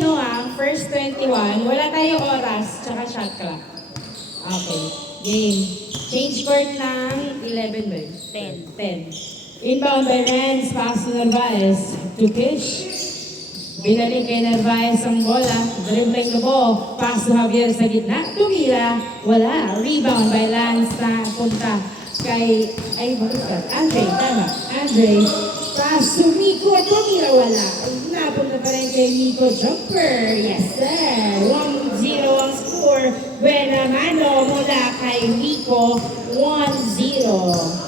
no first 21, wala tayong oras, tsaka shot clock. Okay, game. Change court ng 11 ba? 10. 10. Inbound by Renz, pass to Narvaez, to Kish. Binalik kay Narvaez ang bola, dribbling the ball, pass to Javier sa gitna, tumira, wala. Rebound by Lance na punta kay, Andre, tama. Andre, pass to Miko, tumira, wala. Napunta pa rin kay Miko, jumper, yes sir. 1-0 ang score, Benamano mula kay Miko, 1-0.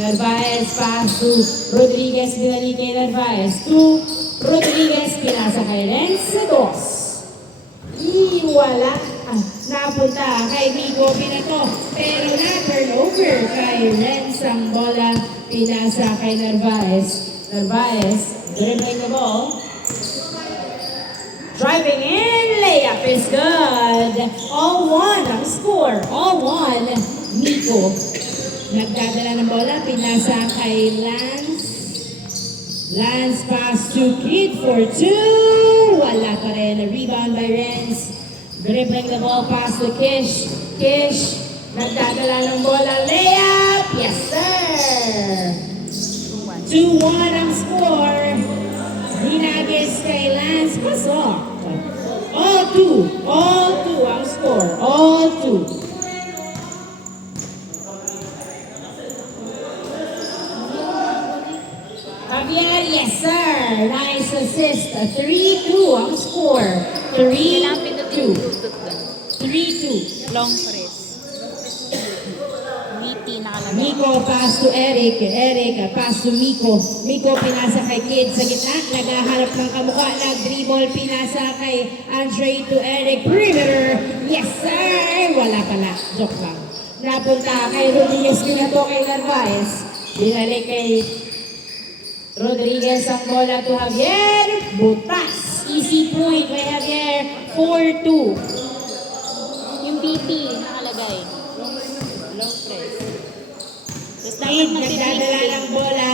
Narvaez pass to Rodriguez, binalik kay Narvaez to Rodriguez, pinasa kay Renz, dos. Wala. Napunta kay Miko, pinato, pero na-turnover kay Renz ang bola, pinasa kay Narvaez. Narvaez, dribbling the ball. Driving in, layup is good. All one ang score, all one, Miko. Nagdadala ng bola, pinasa kay Lance. Lance pass to Kid for two. Wala pa rin. A rebound by Renz. Dribbling the ball pass to Kish. Kish, nagdadala ng bola. Layup! Yes, sir! 2-1 ang score. Hinagis kay Lance Pasok. All two ang score. All two. Javier, yes sir. Nice assist. 3-2 ang score. 3-2. 3-2. Long press. Witty nakalagay. Miko pass to Eric. Eric pass to Miko. Miko pinasa kay Kid sa gitna. Naghaharap ng kamukha. Nag-dribble. Pinasa kay Andre to Eric. Perimeter. Yes sir. Wala pala. Joke lang. Napunta kay Rodriguez. Pinato kay Narvaez. Binalik kay Rodriguez ang bola to Javier. Butas. Easy point by Javier. 4-2. Yung BP nakalagay. Long press. Tapos dapat Kid nagdadala ng bola.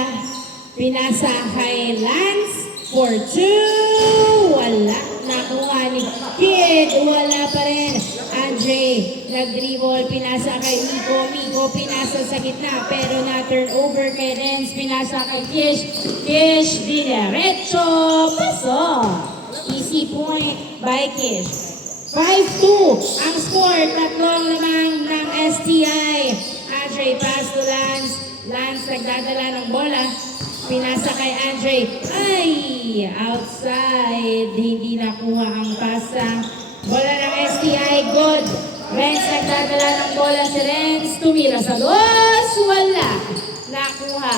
Pinasa kay Lance. 4-2. Wala. Nakuha ni Kid. Wala pa rin. Andre nag-dribble. Pinasa kay Miko. Miko pinasa sa gitna. Pero na-turn over kay Renz. Pinasa kay Kish. Kish dinerecho. Pasok. Easy point by Kish. 5-2 ang score. Tatlong lamang ng STI. Andre pass to Lance. Lance nagdadala ng bola. Pinasa kay Andre. Ay! Outside. Hindi nakuha ang pasa. Bola ng STI. Good. Renz nagdadala ng bola si Renz. Tumira sa dos. Wala. Nakuha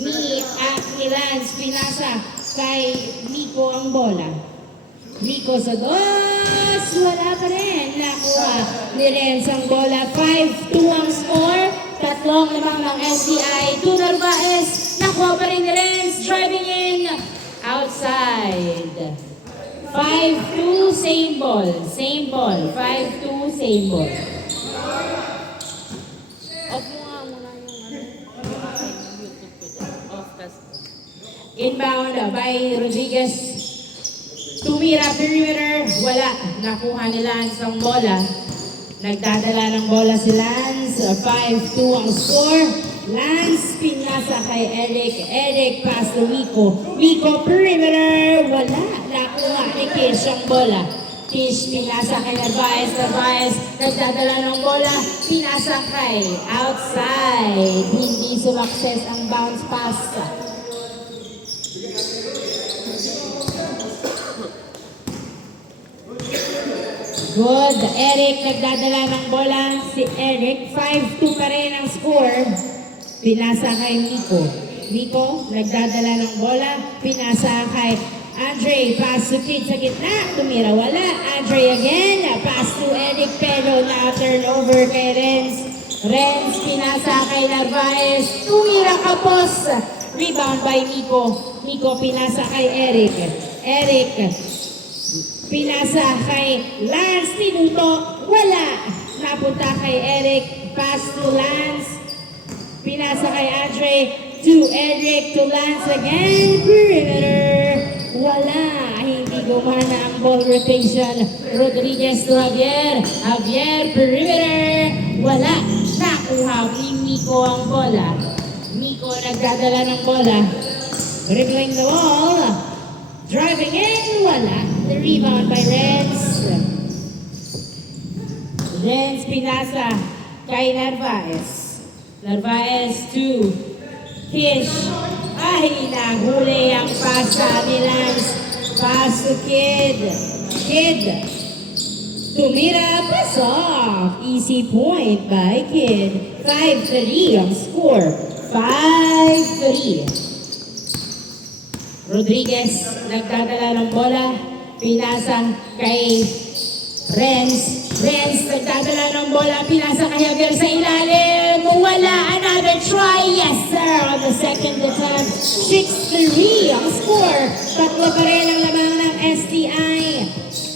ni Lance. Pinasa kay Miko ang bola. Miko sa dos. Wala pa rin. Nakuha ni Renz ang bola. 5-2 ang score. Tatlong lamang ng STI. To Narvaez. Nakuha pa rin ni Renz. Driving in. Outside. 5-2, same ball. Same ball. 5-2, same ball. Off mo nga muna yung YouTube ko dyan. Off tas. Inbound by Rodriguez. Tumira perimeter. Wala. Nakuha ni Lance ang bola. Nagdadala ng bola si Lance. 5-2 ang score. Lance pinasa kay Eric. Eric pass to Miko. Miko perimeter. Wala. Nakuha ni Kish ang bola. Kish pinasa kay Narvaez. Narvaez nagdadala ng bola. Pinasa kay outside. Hindi sumakses ang bounce pass. Good. Eric nagdadala ng bola. Si Eric. 5-2 pa rin ang score. Pinasa kay Miko. Miko nagdadala ng bola. Pinasa kay Andre. Pass to Kid sa gitna. Tumira wala. Andre again. Pass to Eric pero na-turnover kay Renz. Renz pinasa kay Narvaez. Tumira kapos. Rebound by Miko. Miko pinasa kay Eric. Eric pinasa kay Lance. Tinutok. Wala. Napunta kay Eric. Pass to Lance. Pinasa kay Andre. To Eric. To Lance again. Perimeter. Wala. Hindi gumana ang ball rotation. Rodriguez to Javier. Javier, perimeter. Wala. Nakuha ni Miko ang bola. Miko nagdadala ng bola. Dribbling the ball. Driving in. Wala. The rebound by Renz. Renz pinasa kay Narvaez. Narvaez to Kish. Ay, nahuli ang pasa ni Lance. Pass to Kid. Kid. Tumira, pass off. Easy point by Kid. 5-3 ang score. 5-3. Rodriguez nagdadala ng bola. Pinasa kay Renz. Renz nagdadala ng bola. Pinasa kay Javier sa ilalim. Wala. Another try. Yes, sir. On the second attempt. 6-3 ang score. Tatlo pa rin ang lamang ng STI.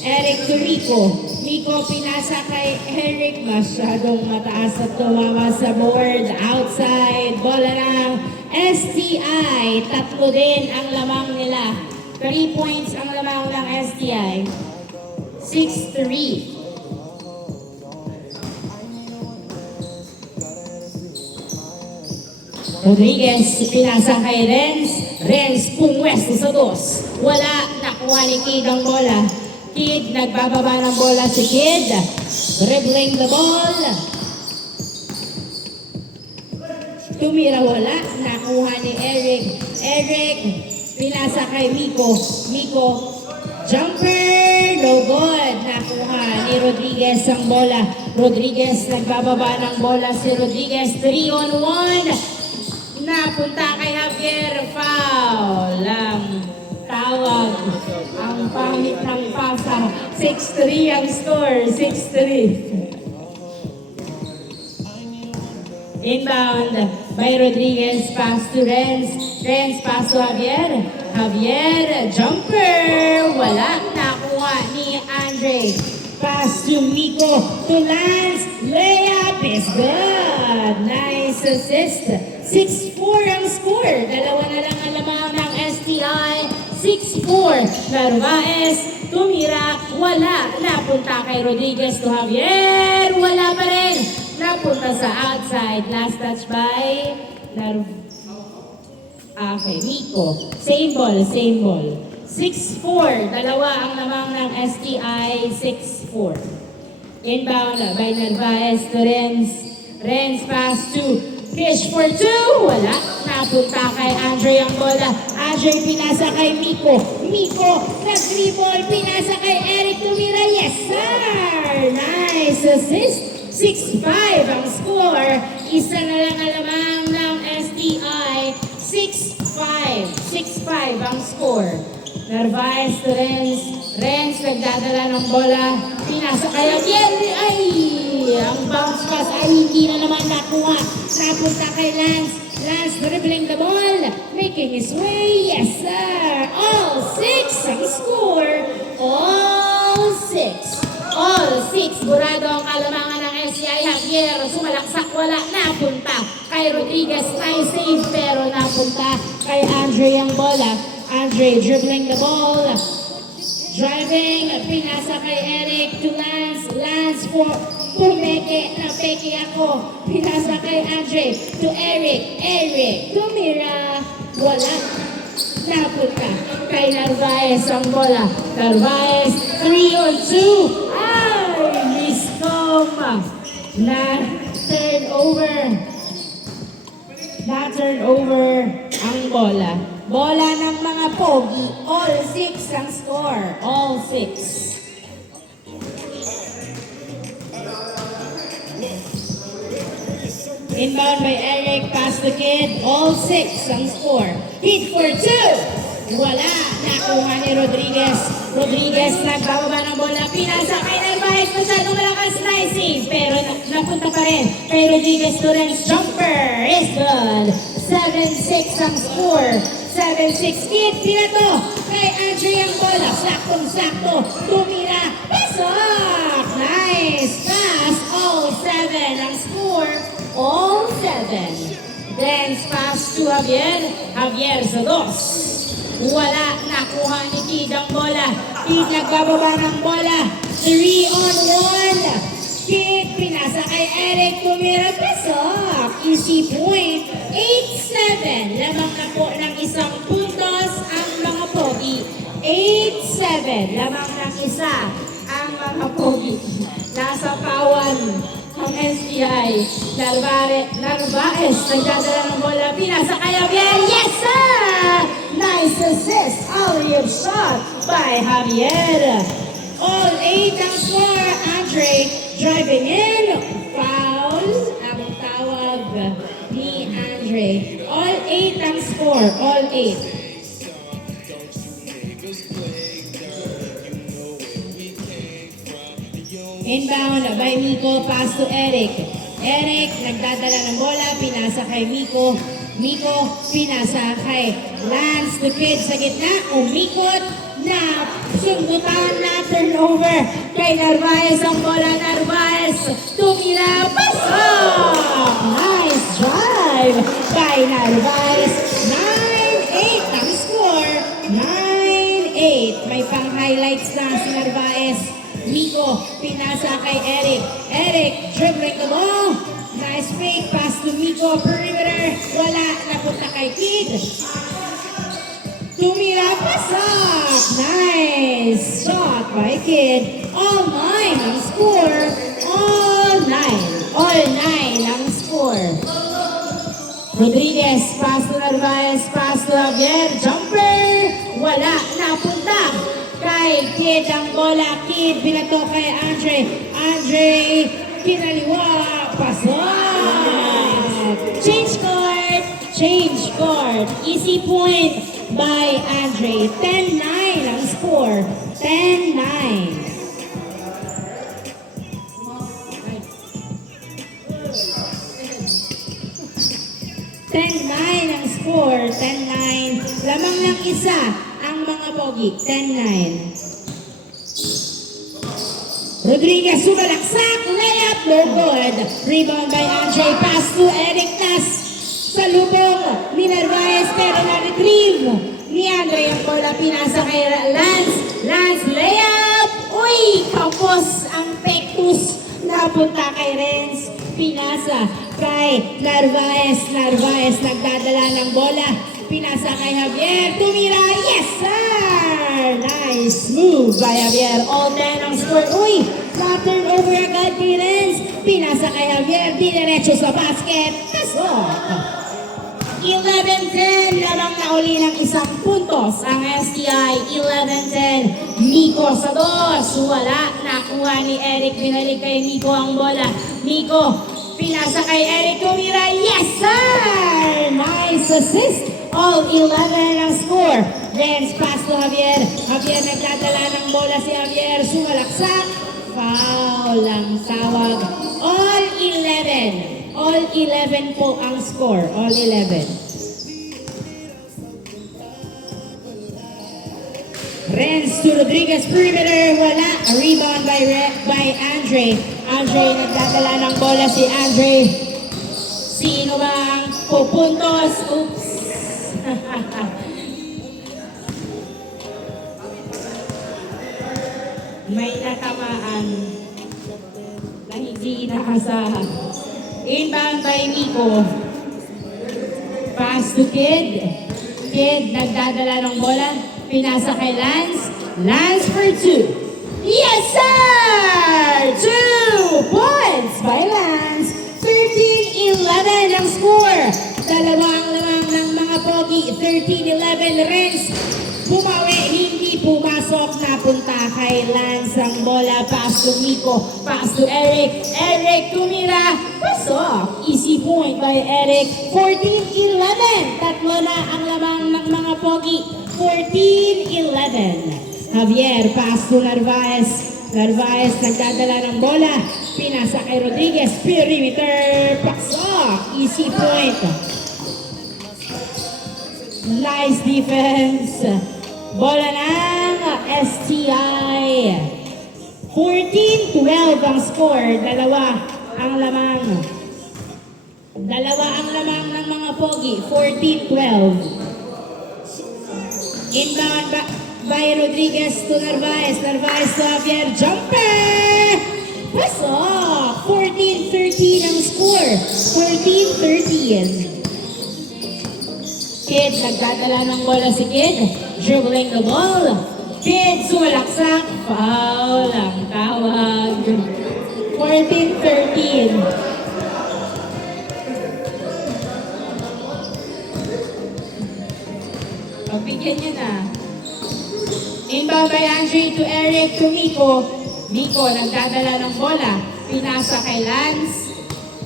Eric to Miko. Miko pinasa kay Eric. Masyadong mataas at tumama sa board. Outside. Bola ng STI. Tatlo din ang lamang nila. 3 points ang lamang ng STI. 6-3. Rodriguez pinasa kay Renz. Renz pumwesto sa dos. Wala. Nakuha ni Kid ang bola. Kid nagbababa ng bola si Kid. Dribbling the ball. Tumira wala. Nakuha ni Eric. Eric pinasa kay Miko. Miko. Jumper. No good. Nakuha ni Rodriguez ang bola. Rodriguez nagbababa ng bola si Rodriguez. 3-on-1. Napunta kay Javier. Foul. Ang tawag. Ang pangit ng pasa. 6-3 ang score. 6-3. Inbound by Rodriguez. Pass to Renz. Renz pass to Javier. Javier. Jumper. Wala. Nakuha ni Andre. Pass to Miko. To Lance. Layup is good. Nice assist. 6-4 ang score. Dalawa na lang ang lamang ng STI. 6-4. Narvaez. Tumira. Wala. Napunta kay Rodriguez to Javier. Wala pa rin. Napunta sa outside. Last touch by Okay, Miko. Same ball, same ball. 6-4. Dalawa ang lamang ng STI. 6-4. Inbound by Narvaez to Renz. Renz pass to Kish for 2. Wala. Napunta kay Andre ang bola. Andre pinasa kay Miko. Miko nag-dribble. Pinasa kay Eric Tumira. Yes, sir! Nice assist. 6-5 ang score. Isa na lang ang lamang ng STI. 6-5. 6-5 ang score. Narvaez to Renz. Renz nagdadala ng bola. Pinasa kay Javier. Ay! Ang bounce pass ay hindi na naman nakuha. Napunta kay Lance. Lance dribbling the ball. Making his way. Yes, sir. All 6 ang score. All 6. All 6. Burado ang kalamangan ng SCI. Javier sumalaksak. Wala. Napunta kay Rodriguez. Nice save. Pero napunta kay Andre ang bola. Andre dribbling the ball. Driving. Pinasa kay Eric to Lance. Lance for pumeke. Napeke ako. Pinasa kay Andre to Eric. Eric. Tumira. Wala. Napunta kay Narvaez ang bola. Narvaez. 3-on-2. Ay! Miscom. Na turnover. Na-turnover ang bola. Bola ng mga pogi. All 6 ang score. All 6. Inbound by Eric. Pass the Kid. All 6 ang score. Hit for 2. Wala. Nakuha ni Rodriguez. Rodriguez nagbababa ng bola. Pinasa kay Narvaez. Masyadong malakas na save. Pero napunta pa rin kay Rodriguez. Torrens jumper is good. 7-6 ang score. 7-6. Kid, pinato kay Andre ang bola. Saktong-sakto. Tumira. Pasok! Nice pass. All 7 ang score. All 7. Then pass to Javier. Javier sa dos. Wala. Nakuha nakuha ni Kid ang bola. Kid nagbababa ng bola. 3-on-1. Kid pinasa kay Eric, tumira pasok. Easy point. 8-7. Lamang na po ng isang puntos ang mga pogi. 8-7. Lamang ng isa ang mga pogi. Nasa pawan ang STI. Narvaez, nagdadala ng bola. Pinasa kay Javier. Yes, sir! Nice assist. Alley-oop shot by Javier. All 8 ang score. Andre driving in. Foul ang tawag ni Andre. All 8 ang score. All 8. Inbound by Miko, pass to Eric. Eric, nagdadala ng bola, pinasa kay Miko. Miko, pinasa kay Lance, the kid sa gitna, umikot na sundutan na turnover kay Narvaez ang bola. Narvaez, tumira, pasok! Nice drive by Narvaez. 9-8 ang score. 9-8. May pang-highlights na si Narvaez. Miko, pinasa kay Eric. Eric, dribbling the ball. Nice fake pass to Miko. Perimeter, wala. Napunta kay Kid. Tumira, pasok. Nice shot by Kid. All 9 ang score. All 9. All 9 ang score. Rodriguez, pass to Narvaez, pass to Javier. Jumper, wala. Napunta kay Kid ang bola. Kid, binato kay Andre. Andre, kinaliwa. Pasok. Change court. Change court. Easy point by Andre. 10-9 ang score. 10-9. Ang score. 10-9. Lamang lang isa ang mga pogi. 10-9. Rodriguez, sumalaksak, layup, no good. Rebound by Andre, pass to Eric Nas. Sa lubong ni Narvaez, pero na-retrieve ni Andre ang bola. Pinasa kay Lance. Lance, layup. Uy, kapos ang pectus. Napunta kay Renz. Pinasa kay Narvaez. Narvaez, nagdadala ng bola. Pinasa kay Javier. Tumira, yes sir! Nice move by Javier. All 10 ang score. Uy, na-turnover agad kay Renz. Pinasa kay Javier. Diretso sa basket. Pasok. 11-10. Lamang na uli ng isang puntos ang STI. 11-10. Miko sa dos. Wala. Nakuha ni Eric. Binalik kay Miko ang bola. Miko, pinasa kay Eric. Tumira, yes sir! Nice assist. All 11 ang score. Renz pass to Javier. Javier, nagdadala ng bola si Javier. Sumalaksak. Foul ang tawag. All 11. All 11 po ang score. All 11. Renz to Rodriguez. Perimeter. Wala. A rebound by Andre. Andre, nagdadala ng bola si Andre. Sino ba ang pupuntos? Oops. May natamaan na hindi inaasahan. Inbound by Miko. Pass to Kid. Kid, nagdadala ng bola. Pinasa kay Lance. Lance for 2. Yes, sir! 2 points by Lance. 13-11 ang score. Dalawa ang lamang ng mga pogi. 13-11. Renz bumawi, hindi pumasok. Napunta kay Lance ang bola. Pass to Miko. Pass to Eric. Eric tumira. Pasok. Easy point by Eric. 14-11. Tatlo na ang lamang ng mga pogi. 14-11. Javier, pass to Narvaez. Narvaez nagdadala ng bola. Pinasa kay Rodriguez. Perimeter. Pasok. Easy point. Nice defense. Bola ng STI. 14-12 ang score. Dalawa ang lamang. Dalawa ang lamang ng mga pogi. 14-12. Inbound by Rodriguez to Narvaez. Narvaez to Javier. Jumper! Pasok! 14-13 ang score. 14-13. Kid, nagdadala ng bola si Kid. Dribbling the ball. Kid, sumalaksak. Foul ang tawag. 14-13. Pagbigyan niyo na. Inbound by Andre to Eric to Miko. Miko, nagdadala ng bola. Pinasa kay Lance.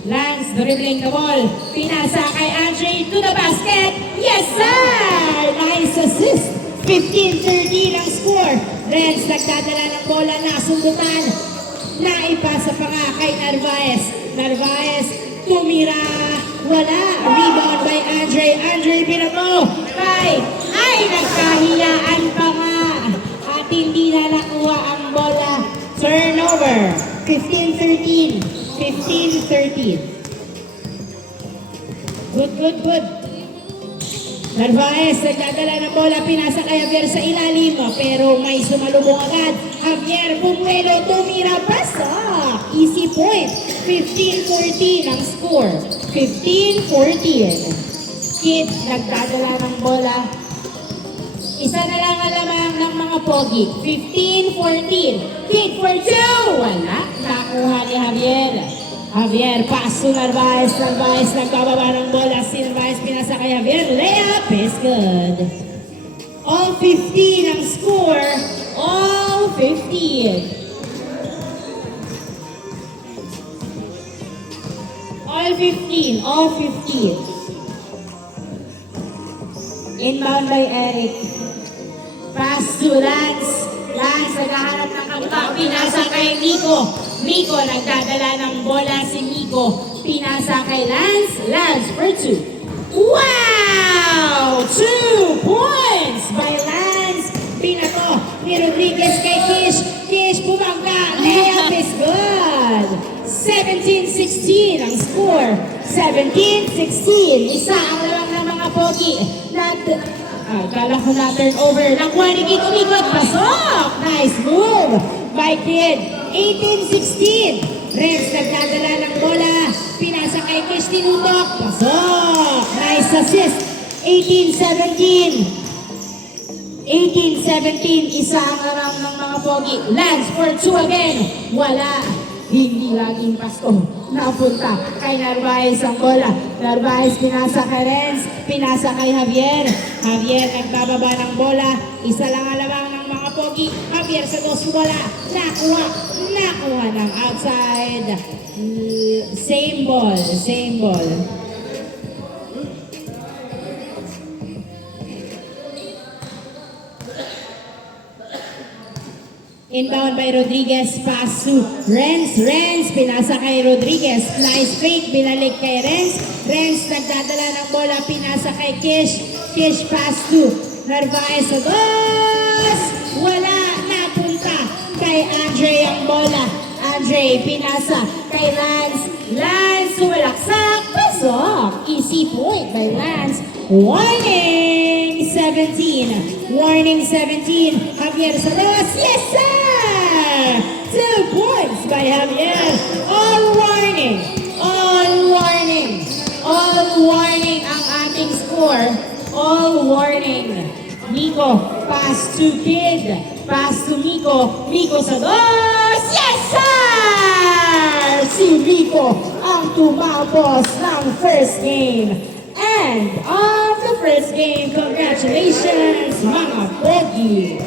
Lance, dribbling the ball. Pinasa kay Andre to the basket. Yes, sir! Nice assist. 15-13 ang score. Renz, nagdadala ng bola. Nasundutan. Naipasa pa nga kay Narvaez. Narvaez, tumira. Wala. Rebound by Andre. Andre, pinato. Ay, nagkahiyaan pa nga. At hindi na nakuha ang bola. Turnover. 15-13. 15-13. Good. Narvaez, nagdadala ng bola, pinasa kay Javier sa ilalim, pero may sumalubong agad. Javier, bumuelo, tumira, pasok! Easy point. 15-14 ang score. 15-14. Kid, nagdadala ng bola. Isa na lang ang lamang ng mga pogi. 15-14. Kid for two. Wala. Nakuha ni Javier. Javier, pass to Narvaez. Narvaez, nagbababa ng bola. Si Narvaez, pinasa kay Javier. Layup is good. All 15 ang score. All 15. All 15. All 15. Inbound by Eric. Pass to Lance. Lance, naghahanap ng kampa. Pinasa kay Miko. Miko, nagdadala ng bola si Miko. Pinasa kay Lance. Lance for two. Wow! 2 points by Lance. Pinato ni Rodriguez kay Kish. Kish, bumangga. Layup is good. 17-16 ang score. 17-16. Isa ang lamang ng mga pogi. Kala ko na turnover. Nakuha ni Kid, umikot. Pasok! Nice move by Kid. 18-16. Renz, nagdadala ng bola. Pinasa kay Kish, tinutok. Pasok! Nice assist. 18-17. 18-17. Isa ang lamang ng mga pogi. Lance for two again. Wala. Hindi laging pasto. Napunta kay Narvaez ang bola. Narvaez pinasa kay Renz. Pinasa kay Javier. Javier nagbababa ng bola. Isa lang ang lamang ng mga pogi. Javier sa dos bola. Nakuha ng outside. Same ball. Inbound by Rodriguez, pass to Renz. Renz, pinasa kay Rodriguez. Nice fake, binalik kay Renz. Renz, nagdadala ng bola, pinasa kay Kish. Kish, pass to Narvaez. Dos! Wala, napunta kay Andre ang bola. Andre, pinasa kay Lance. Lance, sumalaksak, pasok. Easy point by Lance. Warning 17. Warning 17. Javier sa dos. Yes, sir! 2 points by Javier. All warning. All warning ang ating score. All warning. Miko, pass to Kid. Pass to Miko. Miko sa dos. Yes, sir! Si Miko ang tumapos ng first game. And of the first game, congratulations mga pogi!